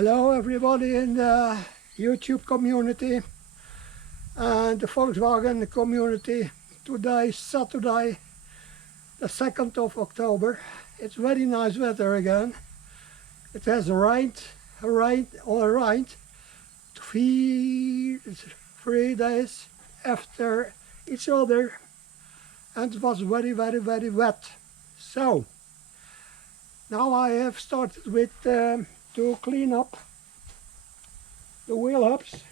Hello everybody in the YouTube community and the Volkswagen community. Today, Saturday, the 2nd of October. It's very nice weather again. It has rained three days after each other, and it was very wet. So now I have started with to clean up the wheel hubs.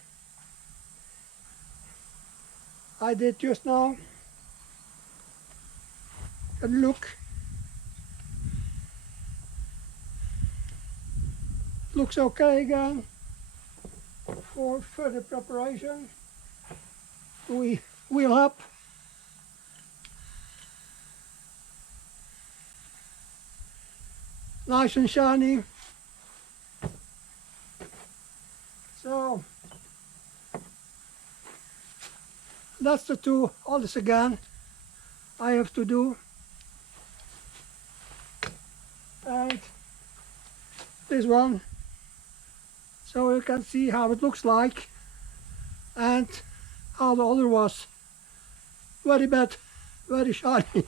I did just now, and look, looks okay again for further preparation. We wheel hub, nice and shiny. So that's the two others again I have to do, and this one, so you can see how it looks like and how the other was. Very bad, very shiny.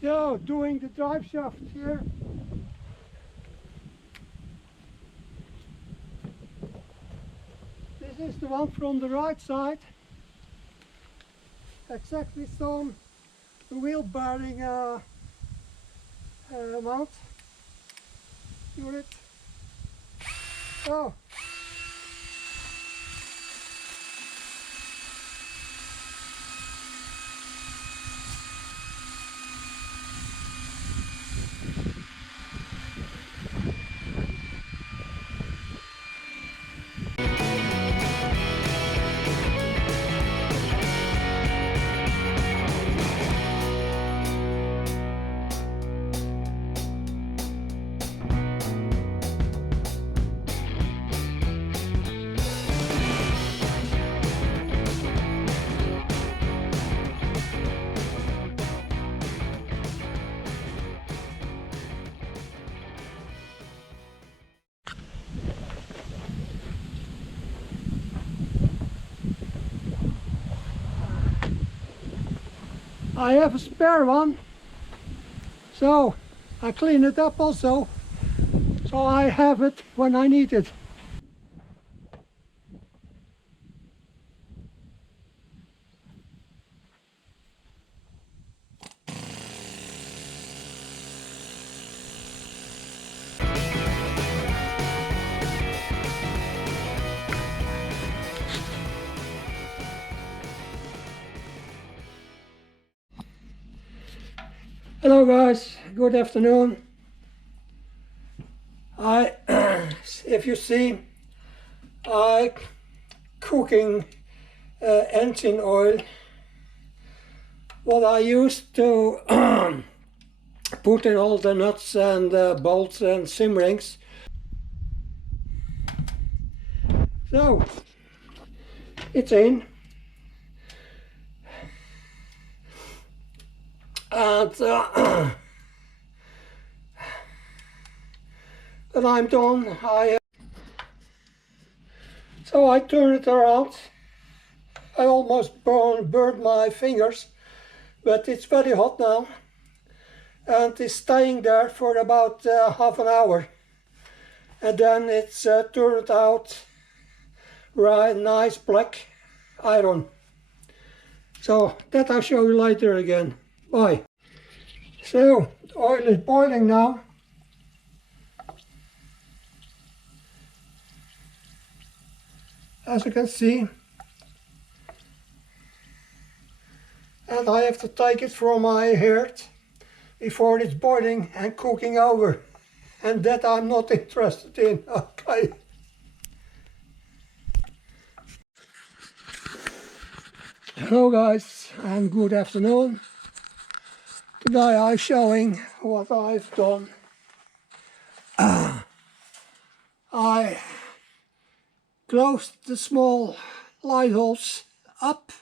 So, doing the drive shaft here. This is the one from the right side. Exactly some the wheel bearing mount unit. Oh. I have a spare one, so I clean it up also, so I have it when I need it. Hello guys, good afternoon. If you see, I cooking engine oil, what I used to put in all the nuts and bolts and sim rings. So it's in, and when I'm done, so I turn it around. I almost burned my fingers, but it's very hot now, and it's staying there for about half an hour, and then it's turned out right nice black iron. So that I'll show you later again. Bye. So the oil is boiling now. As you can see, and I have to take it from my head before it's boiling and cooking over, and that I'm not interested in. Okay. Hello guys, and good afternoon. Today I'm showing what I've done. I closed the small light holes up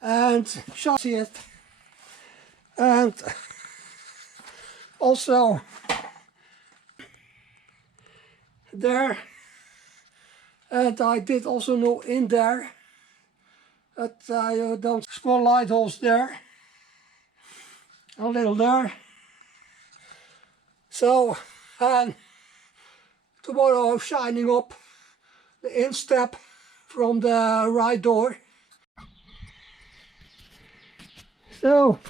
and shut it, and also there, and I did also know in there that I don't small light holes there, a little there. So, and tomorrow I'm shining up the instep from the right door. So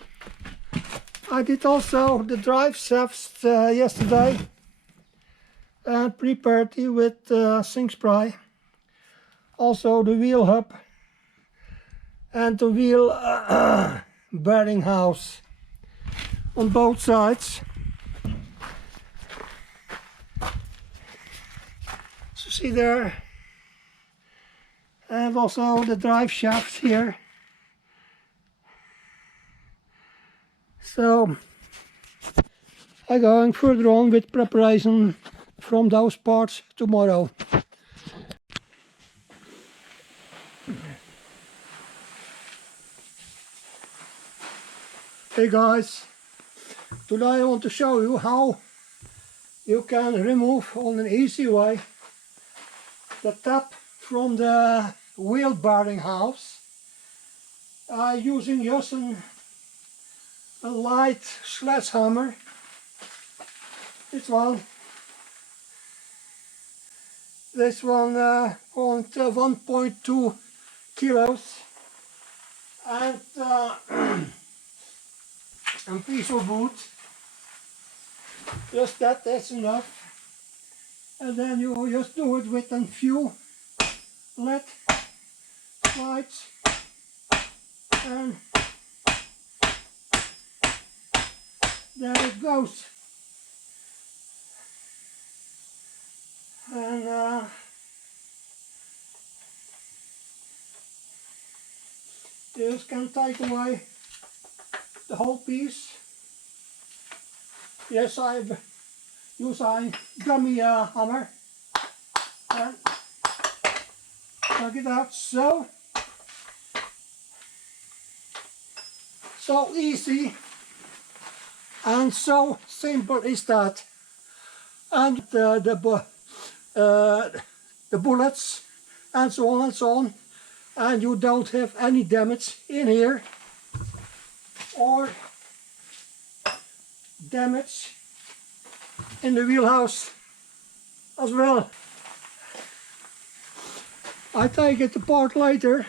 I did also the drive shafts yesterday and prepared it with sink spray. Also the wheel hub and the wheel bearing house on both sides. So see there, and also the drive shaft here. So I'm going further on with preparation from those parts tomorrow. Hey guys, today I want to show you how you can remove on an easy way the tap from the wheel bearing house using just a light sledgehammer. This one on 1.2 kilos, and a piece of wood. Just that's enough. And then you just do it with a few LED lights, and there it goes. And you just can take away the whole piece. Yes, I've used a gummy hammer and take it out. So easy and so simple is that. And the bullets and so on, and you don't have any damage in here. or damage in the wheelhouse as well. I take it apart later.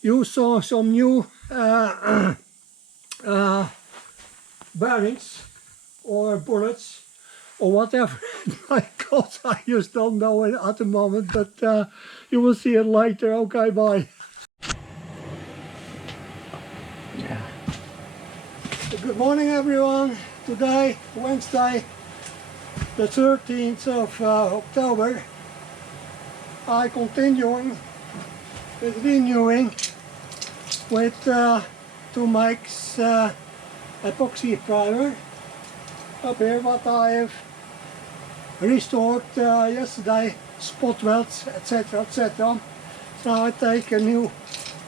You saw some new bearings or bullets or whatever I got. I just don't know it at the moment, but you will see it later. Okay, bye. Yeah. Good morning everyone. Today, Wednesday, the 13th of October. I continuing with renewing with to make epoxy primer up here what I have restored yesterday, spot welds, etc, etc. So I take a new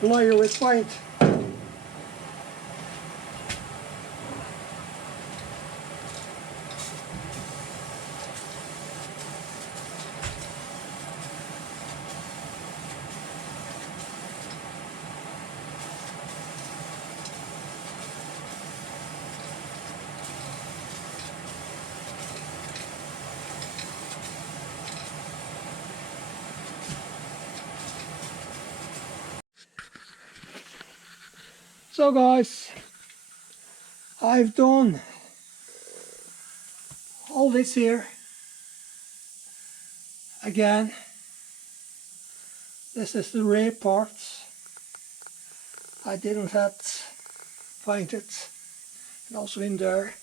layer with paint. So guys, I've done all this here again. This is the rear parts. I didn't have painted, and also in there.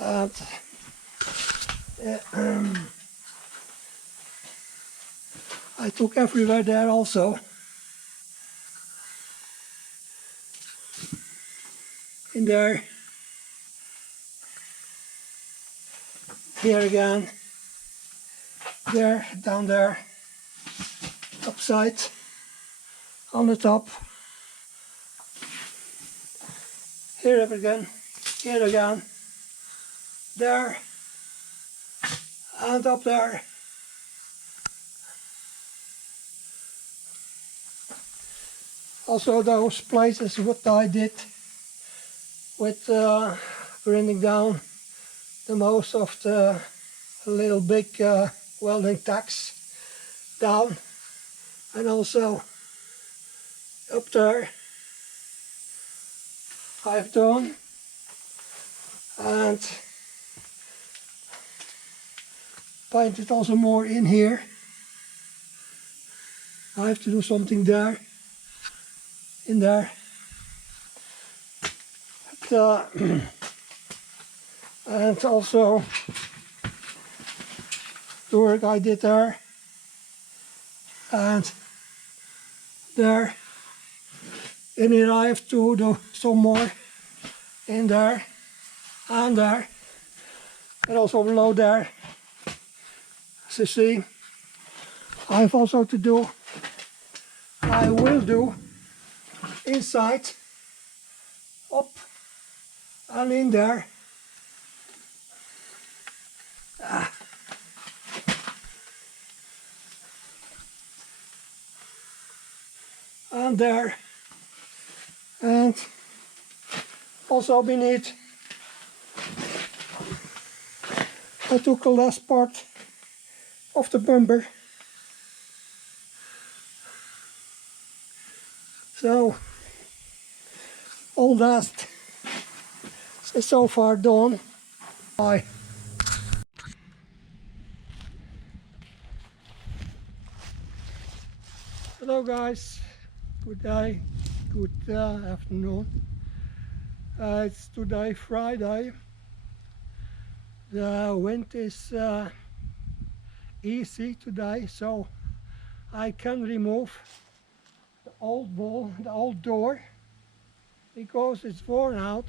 And I took everywhere there also. In there, here again, there, down there, upside, on the top, here again, there, and up there. Also those places what I did with bringing down the most of the little big welding tacks down, and also up there I've done, and painted also more in here. I have to do something there, in there. And also the work I did there and there. In here I have to do some more in there and there, and also below there. As you see, I have also to do, I will do inside, up and in there. And there, and also beneath. I took the last part of the bumper. So all that is so far done. Bye. Hello guys, good day, good afternoon. It's today Friday. The wind is easy today, so I can remove the old wall, the old door, because it's worn out.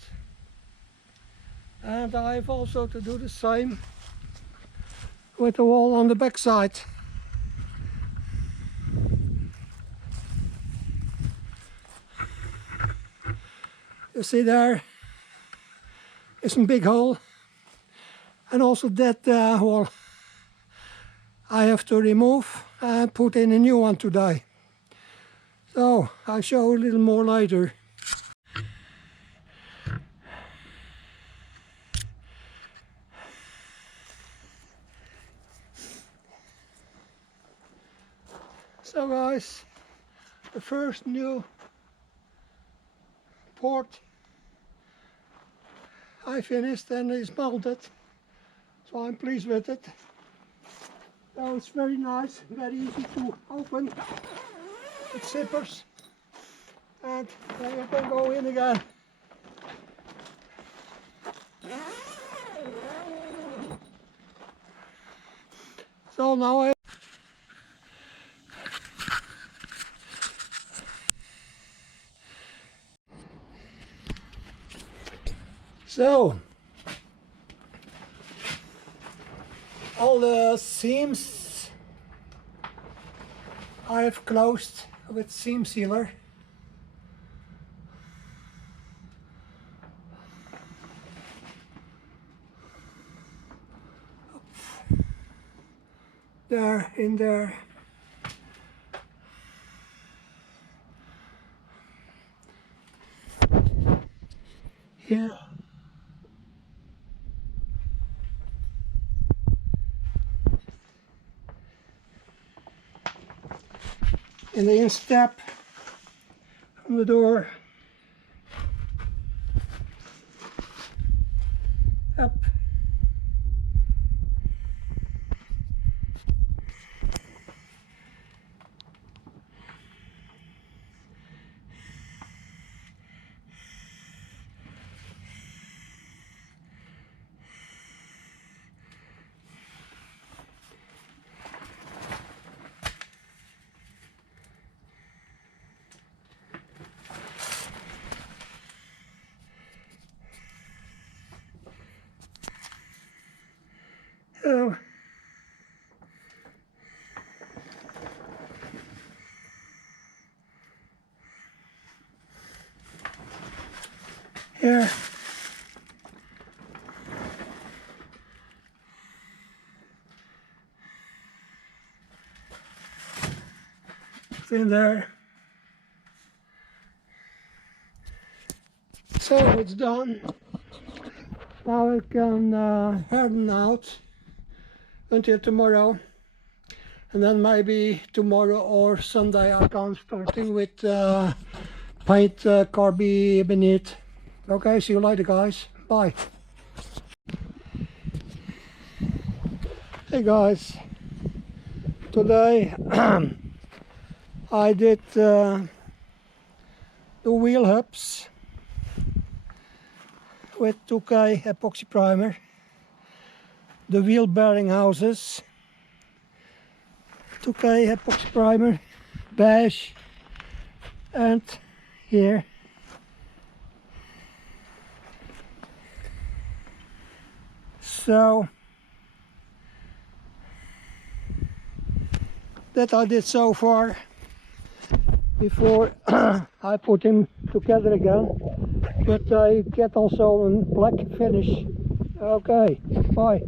And I have also to do the same with the wall on the back side. You see there is a big hole, and also that wall I have to remove and put in a new one today. So I'll show a little more later. So guys, the first new port I finished and it's mounted, so I'm pleased with it. So it's very nice, very easy to open with zippers, and then you can go in again. So now all the seams I have closed with seam sealer. There, in there. Here. In the instep from the door. Up. So here. It's in there. So it's done. Now I can harden out until tomorrow, and then maybe tomorrow or Sunday I can starting with paint carby beneath. Okay, see you later guys, bye. Hey guys, today I did the wheel hubs with 2K epoxy primer, the wheel bearing houses, 2K epoxy primer, beige, and here so that I did so far before I put him together again, but I get also a black finish. Okay, bye.